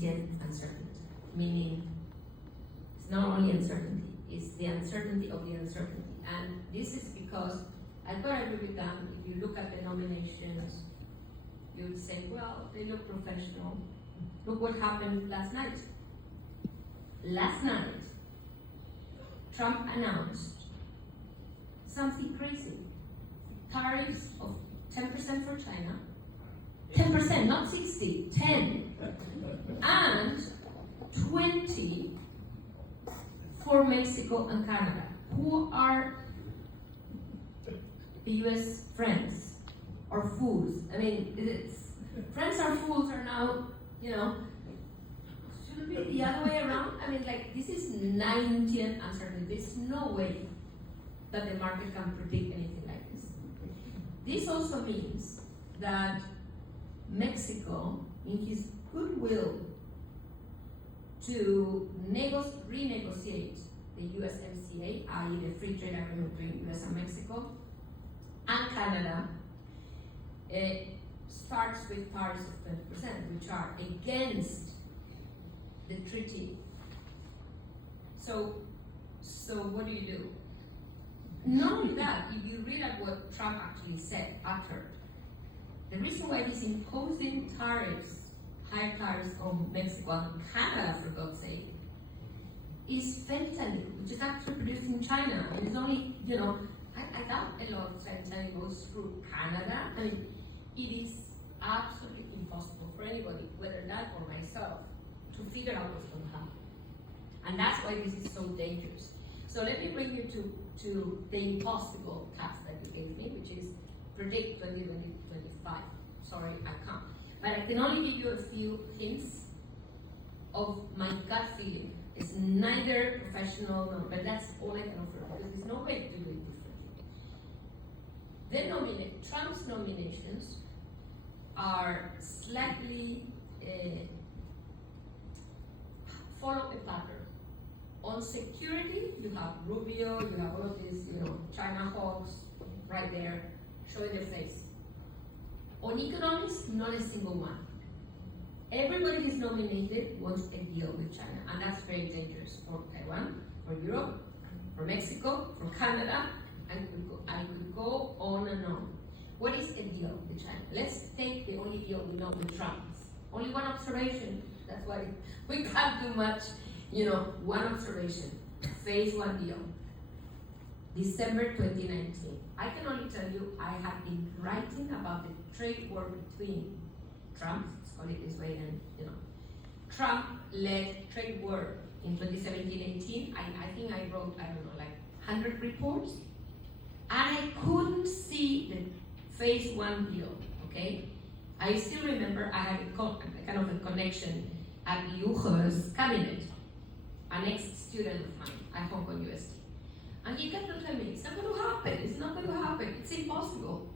Latent uncertainty, meaning it's not only uncertainty, it's the uncertainty of the uncertainty. And this is because, I thought I agree with them, if you look at the nominations, you would say, well, they look professional. Look what happened last night. Last night, Trump announced something crazy. Tariffs of 10% for China, 10%, not 60, 10, and 20 for Mexico and Canada, who are the US friends or fools. I mean, friends or fools are now, should it be the other way around? I mean, like, this is 90th uncertainty. There's no way that the market can predict anything like this. This also means that Mexico, in his goodwill to renegotiate the USMCA, i.e. the free trade agreement between US and Mexico, and Canada, starts with tariffs of 20%, which are against the treaty. So what do? Not only that, if you read at what Trump actually uttered, the reason why he's imposing tariffs, higher tariffs on Mexico and Canada, for God's sake, is fentanyl, which is actually produced in China. And it's only, I doubt a lot of fentanyl goes through Canada. I mean, it is absolutely impossible for anybody, whether that or myself, to figure out what's going to happen. And that's why this is so dangerous. So let me bring you to the impossible task that you gave me, which is predict 2025. Sorry, I can't. But I can only give you a few hints of my gut feeling. It's neither professional, but that's all I can offer, because there's no way to do it differently. Trump's nominations are slightly follow a pattern. On security, you have Rubio, you have all of these, China hawks right there, showing their face. On economics, not a single one. Everybody who's nominated wants a deal with China, and that's very dangerous for Taiwan, for Europe, for Mexico, for Canada, and I could go on and on. What is a deal with China? Let's take the only deal we know with Trump. Only one observation. That's why we can't do much. One observation. Phase 1 deal. December 2019. I can only tell you I have been writing about the trade war between Trump, let's call it this way, and Trump-led trade war in 2017-18. I think I wrote, 100 reports, and I couldn't see the phase 1 deal, okay? I still remember I had a kind of a connection at Liu's cabinet, an ex-student of mine at Hong Kong UST. And he kept on telling me, it's not going to happen, it's not going to happen, it's impossible.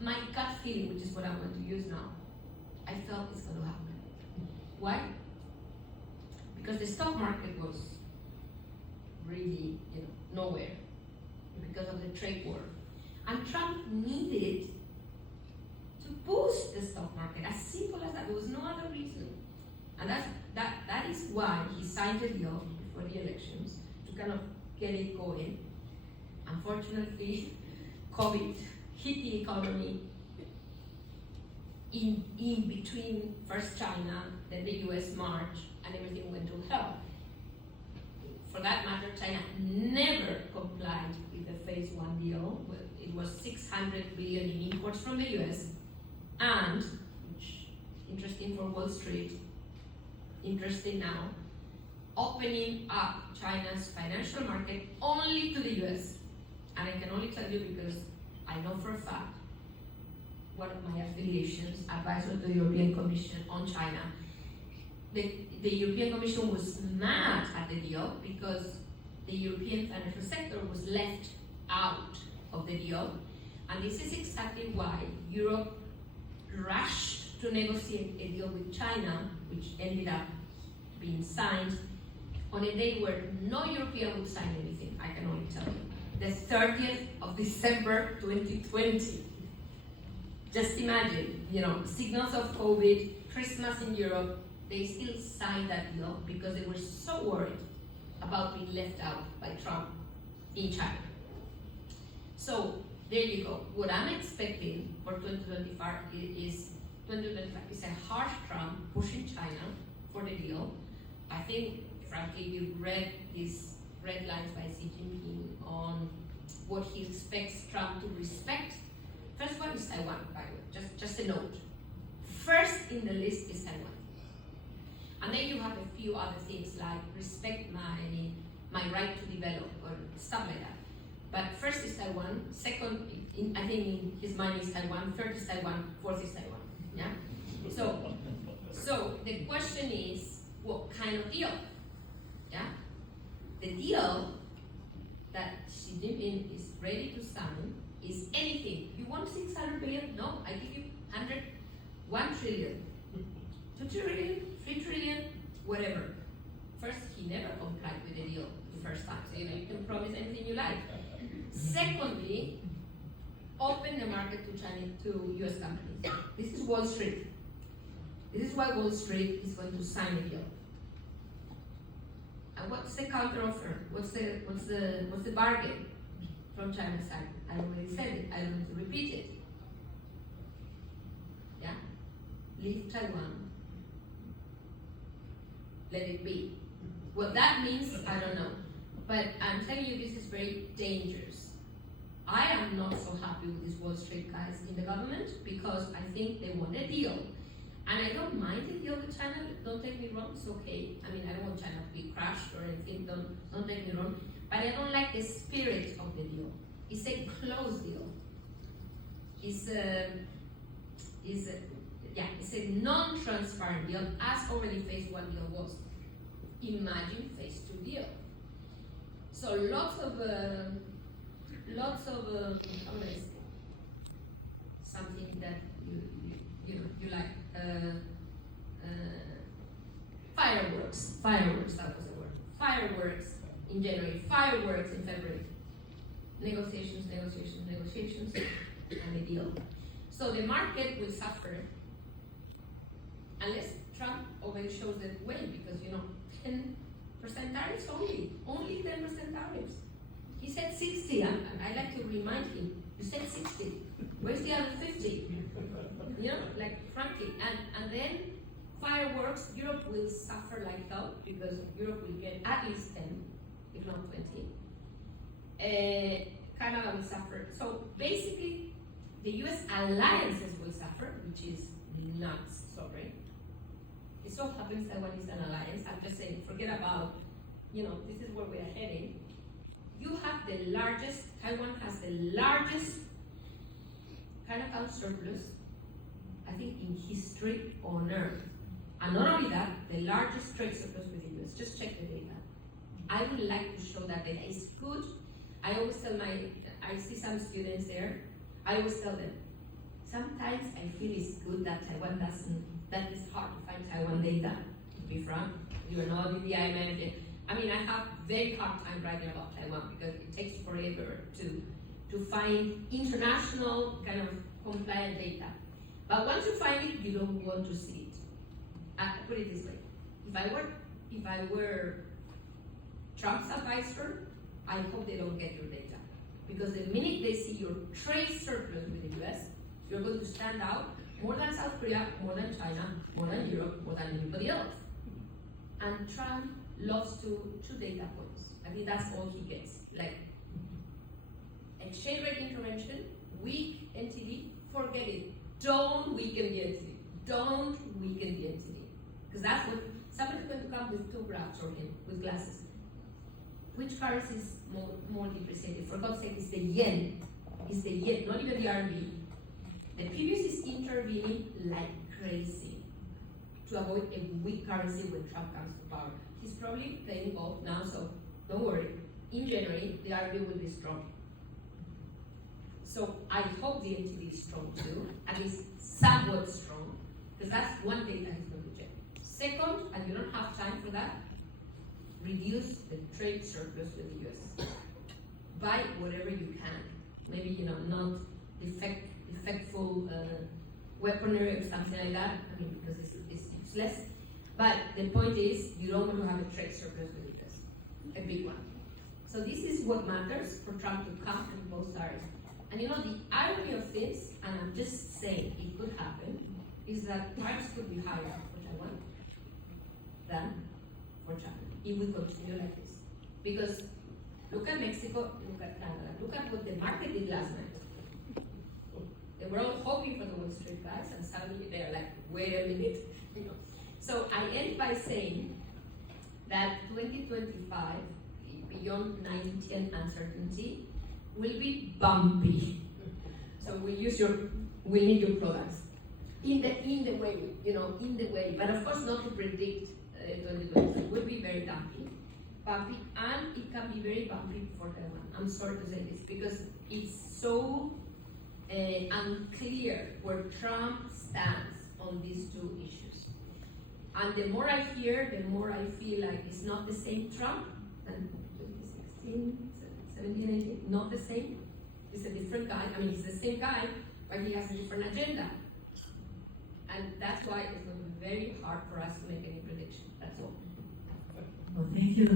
My gut feeling, which is what I'm going to use now, I felt it's going to happen. Why? Because the stock market was really, nowhere because of the trade war. And Trump needed to boost the stock market, as simple as that. There was no other reason. And that is why he signed the deal before the elections, to kind of get it going. Unfortunately, COVID hit the economy in between first China, then the US March, and everything went to hell. For that matter, China never complied with the phase 1 deal. It was $600 billion in imports from the US, and, which interesting for Wall Street, interesting now, opening up China's financial market only to the US. And I can only tell you because I know for a fact, one of my affiliations, advisor to the European Commission on China, the European Commission was mad at the deal because the European financial sector was left out of the deal. And this is exactly why Europe rushed to negotiate a deal with China, which ended up being signed on a day where no European would sign anything, I can only tell you. The 30th of December 2020. Just imagine, signals of COVID, Christmas in Europe, they still signed that deal because they were so worried about being left out by Trump in China. So there you go. What I'm expecting for 2025 is a harsh Trump pushing China for the deal. I think, frankly, you read these red lines by Xi Jinping on what he expects Trump to respect. First one is Taiwan, by the way, just a note. First in the list is Taiwan. And then you have a few other things like respect my right to develop or stuff like that. But first is Taiwan, second, I think in his mind is Taiwan, third is Taiwan, fourth is Taiwan. Yeah? So the question is, what kind of deal? Yeah? The deal that Xi Jinping is ready to sign is anything. You want 600 billion? No, I give you 100, 1 trillion, 2 trillion, 3 trillion, whatever. First, he never complied with the deal the first time, so you can promise anything you like. Secondly, open the market to US companies. This is Wall Street. This is why Wall Street is going to sign a deal. And what's the counter offer? What's the bargain from China's side? I already said it. I don't need to repeat it. Yeah? Leave Taiwan. Let it be. What that means, I don't know. But I'm telling you, this is very dangerous. I am not so happy with these Wall Street guys in the government because I think they want a deal. And I don't mind the deal with China, don't take me wrong, it's okay. I mean, I don't want China to be crushed or anything, don't take me wrong. But I don't like the spirit of the deal. It's a closed deal. It's a non-transparent deal, as already phase 1 deal was. Imagine phase 2 deal. So lots of how do I say, something that you like, fireworks, that was the word. Fireworks in January, fireworks in February. Negotiations, and a deal. So the market will suffer unless Trump already shows the way, because 10% tariffs only 10% tariffs. He said 60, and I like to remind him, you said 60, where's the other 50? Frankly, and then fireworks, Europe will suffer like hell, because Europe will get at least 10, if not 20. Canada will suffer. So basically, the US alliances will suffer, which is nuts, sorry. It so happens Taiwan is an alliance. I'm just saying, forget about, this is where we are heading. You have the largest, Taiwan has the largest current account surplus, I think, in history on Earth. And not only that, the largest trade surplus with the US. Just check the data. I would like to show that data. It's good. I always tell I see some students there, I always tell them, sometimes I feel it's good that Taiwan that it's hard to find Taiwan data, to be frank. You're not in the IMF. I mean, I have very hard time writing about Taiwan because it takes forever to find international kind of compliant data. But once you find it, you don't want to see it. I put it this way: if I were Trump's advisor, I hope they don't get your data, because the minute they see your trade surplus with the US, you're going to stand out more than South Korea, more than China, more than Europe, more than anybody else. And Trump loves two data points. I think that's all he gets. Like exchange rate intervention, weak NTD, forget it. Don't weaken the NTD. Don't weaken the NTD. Because that's what somebody's going to come with 2 graphs or him with glasses. Which currency is more depreciated? For God's sake, it's the yen. It's the yen, not even the RMB. The PBS is intervening like crazy to avoid a weak currency when Trump comes to power. He's probably playing both now, so don't worry. In January, the RMB will be strong. So I hope the NTD is strong too, at least somewhat strong, because that's one thing that he's going to check. Second, and you don't have time for that, reduce the trade surplus with the US. Buy whatever you can. Maybe, not effectful weaponry or something like that, because it's useless. But the point is, you don't want to have a trade surplus with the US, a big one. So this is what matters for Trump to come and impose tariffs. And you know, the irony of this, and I'm just saying it could happen, is that tariffs could be higher for Taiwan than for China if we continue like this. Because look at Mexico, look at Canada, look at what the market did last night. They were all hoping for the Wall Street guys, and suddenly they're like, wait a minute. You know. So I end by saying that 2025, beyond 19 uncertainty, will be bumpy. So we need your products in the way, you know, in the way. But of course, not to predict 2025. It will be very bumpy, and it can be very bumpy for Taiwan. I'm sorry to say this because it's so unclear where Trump stands on these two issues. And the more I hear, the more I feel like it's not the same Trump than 2016, 17, 18, not the same. He's a different guy. I mean, he's the same guy, but he has a different agenda. And that's why it's going to be very hard for us to make any prediction. That's all. Well, thank you.